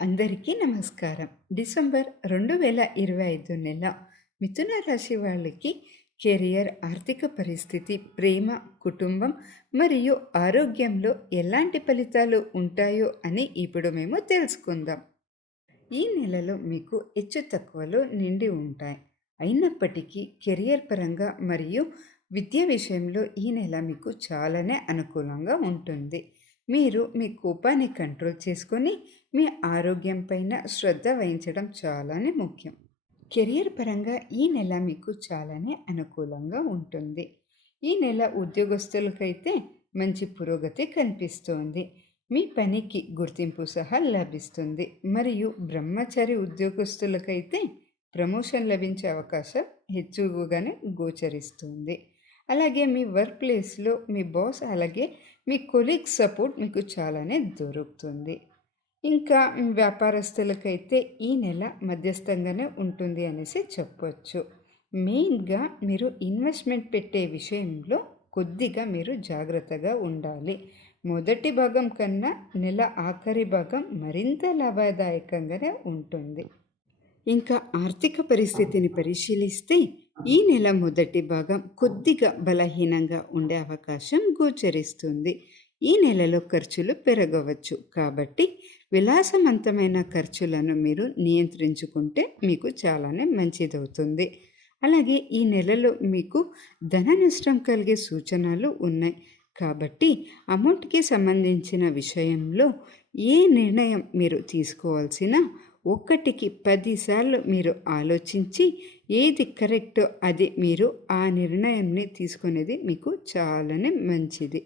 అందరికీ నమస్కారం. డిసెంబర్ రెండు వేల ఇరవై ఐదు నెల మిథున రాశి వాళ్ళకి కెరియర్ ఆర్థిక పరిస్థితి ప్రేమ కుటుంబం మరియు ఆరోగ్యంలో ఎలాంటి ఫలితాలు ఉంటాయో అని ఇప్పుడు మేము తెలుసుకుందాం. ఈ నెలలో మీకు హెచ్చు తక్కువలో నిండి ఉంటాయి. అయినప్పటికీ కెరియర్ పరంగా మరియు విద్య విషయంలో ఈ నెల మీకు చాలానే అనుకూలంగా ఉంటుంది. మీరు మీ కోపాన్ని కంట్రోల్ చేసుకొని మీ ఆరోగ్యం పైన శ్రద్ధ వహించడం చాలానే ముఖ్యం. కెరియర్ పరంగా ఈ నెల మీకు చాలానే అనుకూలంగా ఉంటుంది. ఈ నెల ఉద్యోగస్తులకైతే మంచి పురోగతి కనిపిస్తోంది. మీ పనికి గుర్తింపు సహా లభిస్తుంది. మరియు బ్రహ్మచారి ఉద్యోగస్తులకైతే ప్రమోషన్ లభించే అవకాశం హెచ్చుగానే గోచరిస్తుంది. అలాగే మీ వర్క్ ప్లేస్లో మీ బాస్ అలాగే మీ కొలీగ్ సపోర్ట్ మీకు చాలానే దొరుకుతుంది. ఇంకా వ్యాపారస్తులకైతే ఈ నెల మధ్యస్థంగానే ఉంటుంది అనేసి చెప్పవచ్చు మెయిన్గా మీరు ఇన్వెస్ట్మెంట్ పెట్టే విషయంలో కొద్దిగా మీరు జాగ్రత్తగా ఉండాలి. మొదటి భాగం కన్నా నెల ఆఖరి భాగం మరింత లాభదాయకంగానే ఉంటుంది. ఇంకా ఆర్థిక పరిస్థితిని పరిశీలిస్తే ఈ నెల మొదటి భాగం కొద్దిగా బలహీనంగా ఉండే అవకాశం గోచరిస్తుంది. ఈ నెలలో ఖర్చులు పెరగవచ్చు. కాబట్టి విలాసవంతమైన ఖర్చులను మీరు నియంత్రించుకుంటే మీకు చాలానే మంచిదవుతుంది. అలాగే ఈ నెలలో మీకు ధన నష్టం కలిగే సూచనలు ఉన్నాయి. కాబట్టి అమౌంట్కి సంబంధించిన విషయంలో ఏ నిర్ణయం మీరు తీసుకోవాల్సిన ఒకటికి పదిసార్లు మీరు ఆలోచించి ఏది కరెక్టో అది మీరు ఆ నిర్ణయాన్ని తీసుకునేది మీకు చాలానే మంచిది.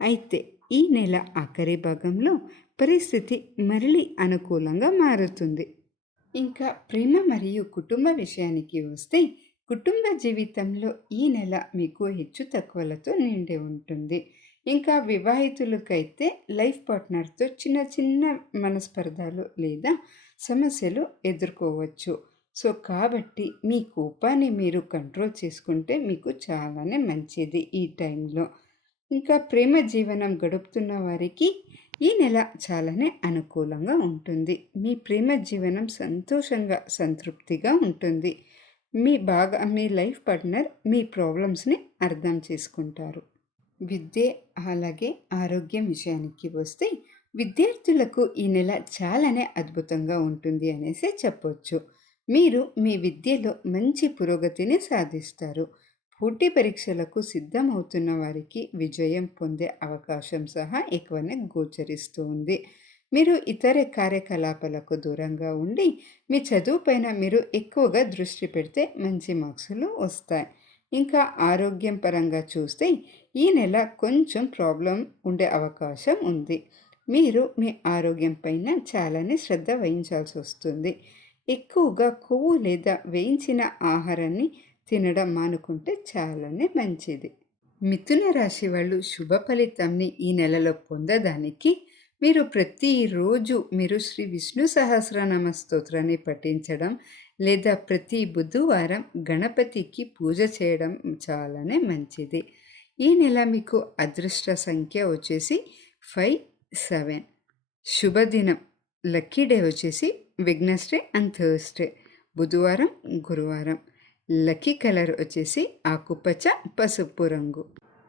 అయితే ఈ నెల ఆఖరి భాగంలో పరిస్థితి మరలి అనుకూలంగా మారుతుంది. ఇంకా ప్రేమ మరియు కుటుంబ విషయానికి వస్తే కుటుంబ జీవితంలో ఈ నెల మీకు హెచ్చు తక్కువలతో నిండి ఉంటుంది. ఇంకా వివాహితులకైతే లైఫ్ పార్ట్నర్తో చిన్న చిన్న మనస్పర్ధాలు లేదా సమస్యలు ఎదుర్కోవచ్చు. సో కాబట్టి మీ కోపాన్ని మీరు కంట్రోల్ చేసుకుంటే మీకు చాలానే మంచిది ఈ టైంలో. ఇంకా ప్రేమ జీవనం గడుపుతున్న వారికి ఈ నెల చాలానే అనుకూలంగా ఉంటుంది. మీ ప్రేమ జీవనం సంతోషంగా సంతృప్తిగా ఉంటుంది. మీ బాగా మీ లైఫ్ పార్ట్నర్ మీ ప్రాబ్లమ్స్ని అర్థం చేసుకుంటారు. విద్య అలాగే ఆరోగ్యం విషయానికి వస్తే విద్యార్థులకు ఈ నెల చాలానే అద్భుతంగా ఉంటుంది అనేసి చెప్పొచ్చు. మీరు మీ విద్యలో మంచి పురోగతిని సాధిస్తారు. పోటీ పరీక్షలకు సిద్ధమవుతున్న వారికి విజయం పొందే అవకాశం సహా ఎక్కువనే గోచరిస్తుంది మీరు ఇతర కార్యకలాపాలకు దూరంగా ఉండి మీ చదువుపైన మీరు ఎక్కువగా దృష్టి పెడితే మంచి మార్క్సులు వస్తాయి. ఇంకా ఆరోగ్యం పరంగా చూస్తే ఈ నెల కొంచెం ప్రాబ్లం ఉండే అవకాశం ఉంది. మీరు మీ ఆరోగ్యం పైన చాలానే శ్రద్ధ వహించాల్సి వస్తుంది. ఎక్కువగా కొవ్వు లేదా వేయించిన ఆహారాన్ని తినడం మానుకుంటే చాలానే మంచిది. మిథున రాశి వాళ్ళు శుభ ఫలితంని ఈ నెలలో పొందడానికి మీరు ప్రతిరోజు మీరు శ్రీ విష్ణు సహస్రనామ స్తోత్రాన్ని పఠించడం లేదా ప్రతి బుధవారం గణపతికి పూజ చేయడం చాలానే మంచిది. ఈ నెల మీకు అదృష్ట సంఖ్య వచ్చేసి ఫైవ్ సెవెన్. శుభదినం లక్కీ డే వచ్చేసి విఘ్నస్డే అండ్ థర్స్డే. బుధవారం గురువారం. లక్కీ కలర్ వచ్చేసి ఆకుపచ్చ పసుపు రంగు.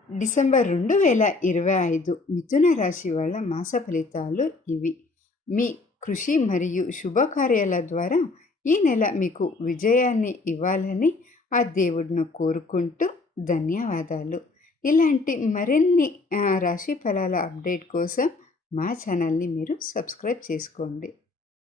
డిసెంబర్ రెండు వేల ఇరవై ఐదు మిథున రాశి వాళ్ళ మాస ఫలితాలు ఇవి. మీ కృషి మరియు శుభకార్యాల ద్వారా ఈ నెల మీకు విజయాన్ని ఇవ్వాలని ఆ దేవుడిని కోరుకుంటూ ధన్యవాదాలు. ఇలాంటి మరిన్ని రాశి ఫలాల అప్డేట్ కోసం మా ఛానల్ని మీరు సబ్స్క్రైబ్ చేసుకోండి.